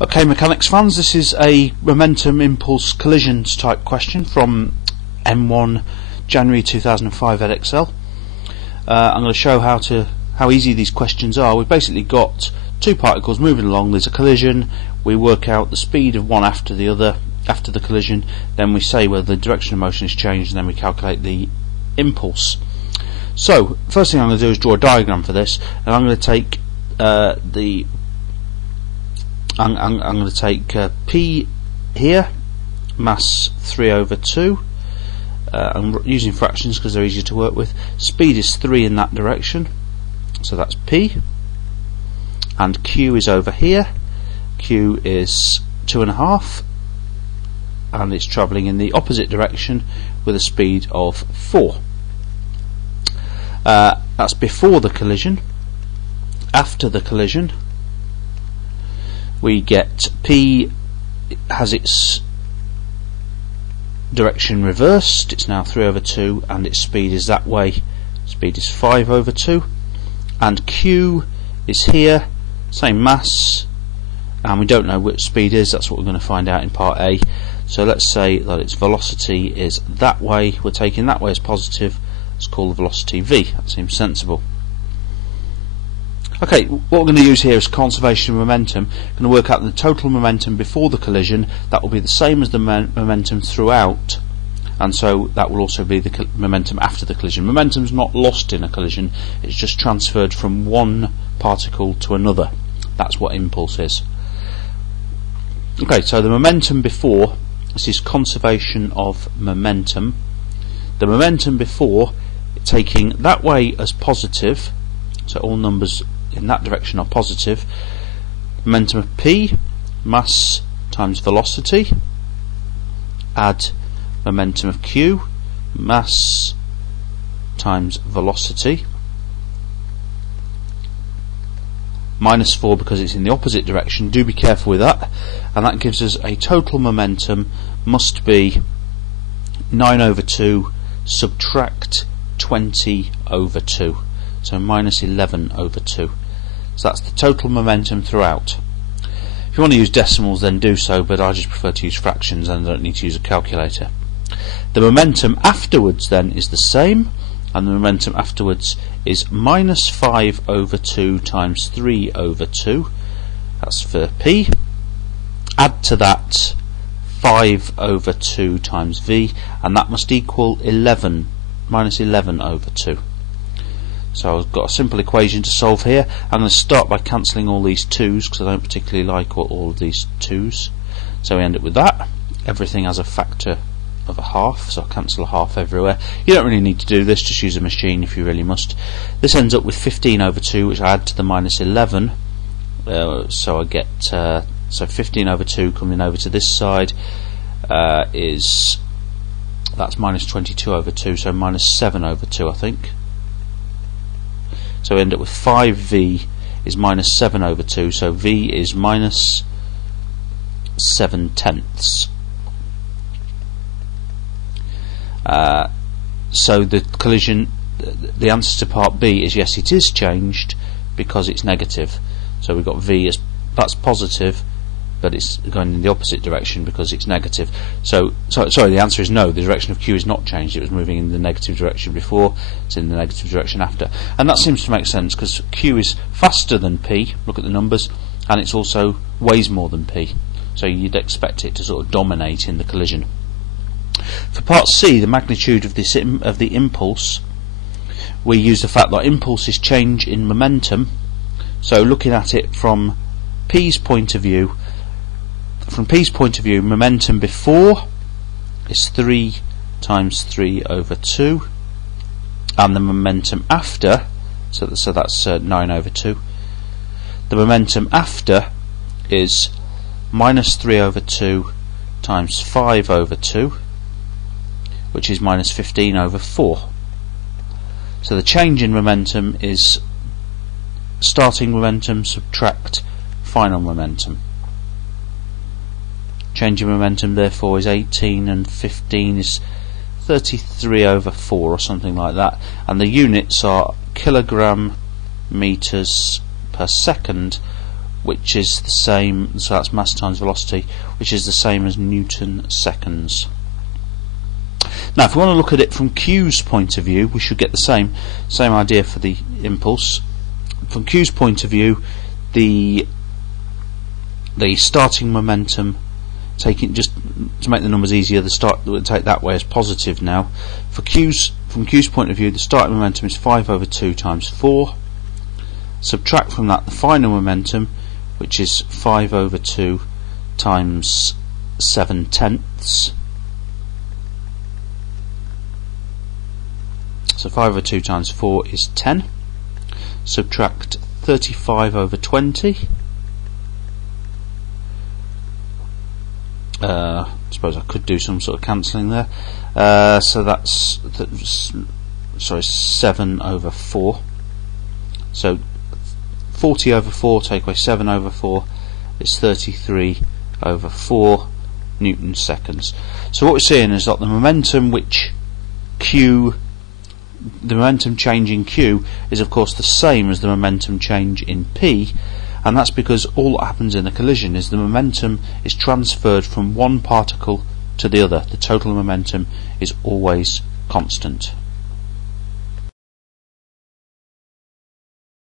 Okay, mechanics fans, this is a momentum impulse collisions type question from M1 January 2005 EdXL. I'm going to show how easy these questions are. We've basically got two particles moving along, there's a collision, we work out the speed of one after the other after the collision, then we say whether the direction of motion has changed, and then we calculate the impulse. So, first thing I'm going to do is draw a diagram for this, and I'm going to take I'm going to take P here, mass 3/2. I'm using fractions because they're easier to work with. Speed is 3 in that direction, so that's P. And Q is over here. Q is 2.5, and it's travelling in the opposite direction with a speed of 4. That's before the collision. After the collision, we get P has its direction reversed, it's now 3/2, and its speed is that way, speed is 5/2, and Q is here, same mass, and we don't know which speed is, that's what we're going to find out in part A. So let's say that its velocity is that way, we're taking that way as positive, let's call the velocity V, that seems sensible. Okay, what we're going to use here is conservation of momentum. We're going to work out the total momentum before the collision. That will be the same as the momentum throughout, and so that will also be the momentum after the collision. Momentum's not lost in a collision, it's just transferred from one particle to another. That's what impulse is. Okay, so the momentum before, this is conservation of momentum. The momentum before, taking that way as positive, so all numbers in that direction are positive. Momentum of P, mass times velocity, add momentum of Q, mass times velocity, minus 4 because it's in the opposite direction, do be careful with that, and that gives us a total momentum must be 9/2 subtract 20/2. So minus 11/2. So that's the total momentum throughout. If you want to use decimals, then do so, but I just prefer to use fractions and I don't need to use a calculator. The momentum afterwards then is the same, and the momentum afterwards is minus 5/2 times 3/2. That's for P. Add to that 5/2 times V, and that must equal minus 11/2. So I've got a simple equation to solve here. I'm going to start by cancelling all these 2's because I don't particularly like all of these 2's. So we end up with that. Everything has a factor of a half, so I'll cancel a half everywhere. You don't really need to do this, just use a machine if you really must. This ends up with 15/2, which I add to the minus 11. So I get so 15/2 coming over to this side that's minus 22/2, so minus 7/2 I think. So we end up with 5V is minus 7/2, so V is minus 7/10. So the collision, the answer to part B is yes, it is changed because it's negative. So we've got V as that's positive, but it's going in the opposite direction because it's negative. Sorry, the answer is no, the direction of Q is not changed, it was moving in the negative direction before, it's in the negative direction after. And that seems to make sense because Q is faster than P, look at the numbers, and it's also weighs more than P, so you'd expect it to sort of dominate in the collision. For part C, the magnitude of the impulse, we use the fact that impulse is change in momentum, so looking at it from P's point of view, momentum before is 3 times 3/2, and the momentum after, so that's 9/2. The momentum after is minus 3/2 times 5/2, which is minus 15/4. So the change in momentum is starting momentum subtract final momentum. Change in momentum therefore is 18, and 15 is 33/4 or something like that, and the units are kilogram meters per second, which is the same, so that's mass times velocity, which is the same as Newton seconds. Now if we want to look at it from Q's point of view, we should get the same idea for the impulse. From Q's point of view, the starting momentum, taking, just to make the numbers easier, the start, we'll take that way as positive now. From Q's point of view, the starting momentum is 5/2 times 4. Subtract from that the final momentum, which is 5/2 times 7/10. So 5/2 times 4 is 10. Subtract 35/20. I suppose I could do some sort of cancelling there. So that's 7/4. So 40/4 take away 7/4 is 33/4 Newton seconds. So what we're seeing is that the momentum the momentum change in Q is of course the same as the momentum change in P, and that's because all that happens in a collision is the momentum is transferred from one particle to the other. The total momentum is always constant.